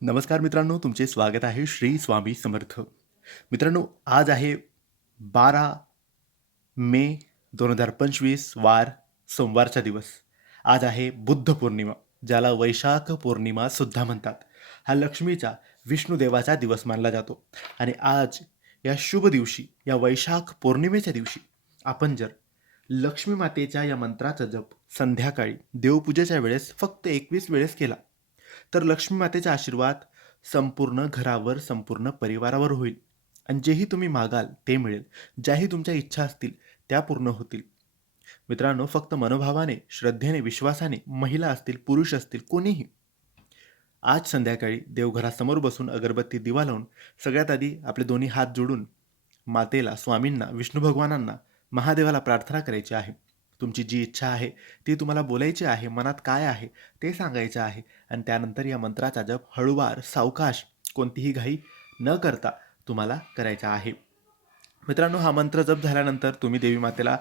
नमस्कार मित्रांनो तुमचे स्वागत आहे श्री स्वामी समर्थ. मित्रांनो आज आहे बारा मे दोन हजार पंचवीस वार सोमवारचा दिवस. आज आहे बुद्ध पौर्णिमा ज्याला वैशाख पौर्णिमा सुद्धा म्हणतात. हा लक्ष्मीचा विष्णुदेवाचा दिवस मानला जातो. आणि आज या शुभ दिवशी या वैशाख पौर्णिमेच्या दिवशी आपण जर लक्ष्मी मातेच्या या मंत्राचा जप संध्याकाळी देवपूजेच्या वेळेस फक्त एकवीस वेळेस केला तर लक्ष्मी मातेचा आशीर्वाद संपूर्ण घरावर संपूर्ण परिवारावर होईल. आणि जेही तुम्ही मागाल ते मिळेल. ज्याही तुमच्या इच्छा असतील त्या पूर्ण होतील. मित्रांनो फक्त मनोभावाने श्रद्धेने विश्वासाने महिला असतील पुरुष असतील कोणीही. आज संध्याकाळी देवघरासमोर बसून अगरबत्ती दिवा लावून सगळ्यात आधी आपले दोन्ही हात जोडून मातेला स्वामींना विष्णू भगवानांना महादेवाला प्रार्थना करायची आहे. तुमची जी इच्छा आहे ती तुम्हाला बोलायची आहे मनात काय आहे ते सांगायचं आहे. आणि त्यानंतर या मंत्राचा जप हळूवार सावकाश कोणतीही घाई न करता तुम्हाला करायचा आहे. मित्रांनो हा मंत्र जप झाल्यानंतर तुम्ही देवी मातेला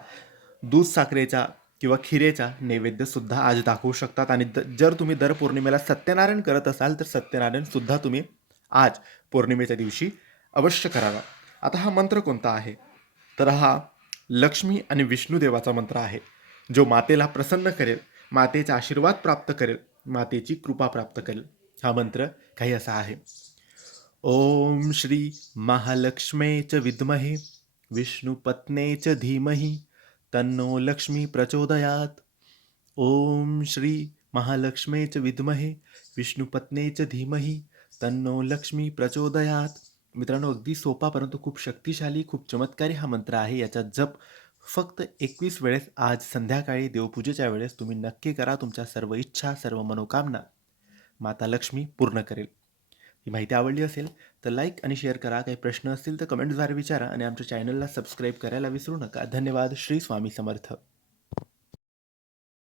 दूध साखरेचा किंवा खिरेचा नैवेद्यसुद्धा आज दाखवू शकतात. आणि द जर तुम्ही दर पौर्णिमेला सत्यनारायण करत असाल तर सत्यनारायणसुद्धा तुम्ही आज पौर्णिमेच्या दिवशी अवश्य करावा. आता हा मंत्र कोणता आहे? तर हा लक्ष्मी आणि विष्णूदेवाचा मंत्र आहे. जो मातेला प्रसन्न करेल मातेचा आशीर्वाद प्राप्त करेल मातेची कृपा प्राप्त करेल. हा मंत्र काही असा आहे. ओम श्री महालक्ष्मे च विद्महे विष्णुपत्ने च धीमही तन्नो लक्ष्मी प्रचोदयात. ओम श्री महालक्ष्मे च विद्महे विष्णुपत्ने च धीमही तन्नो लक्ष्मी प्रचोदयात. मित्रांनो अगदी सोपा परंतु खूप शक्तिशाली खूप चमत्कारी हा मंत्र आहे. याचा जप फक्त एकवीस वेळेस आज संध्याकाळी देवपूजेच्या वेळेस तुम्ही नक्की करा. तुमच्या सर्व इच्छा सर्व मनोकामना माता लक्ष्मी पूर्ण करेल. ही माहिती आवडली असेल तर लाईक आणि शेअर करा. काही प्रश्न असतील तर कमेंटद्वारे विचारा आणि आमच्या चॅनलला सबस्क्राईब करायला विसरू नका. धन्यवाद. श्री स्वामी समर्थ.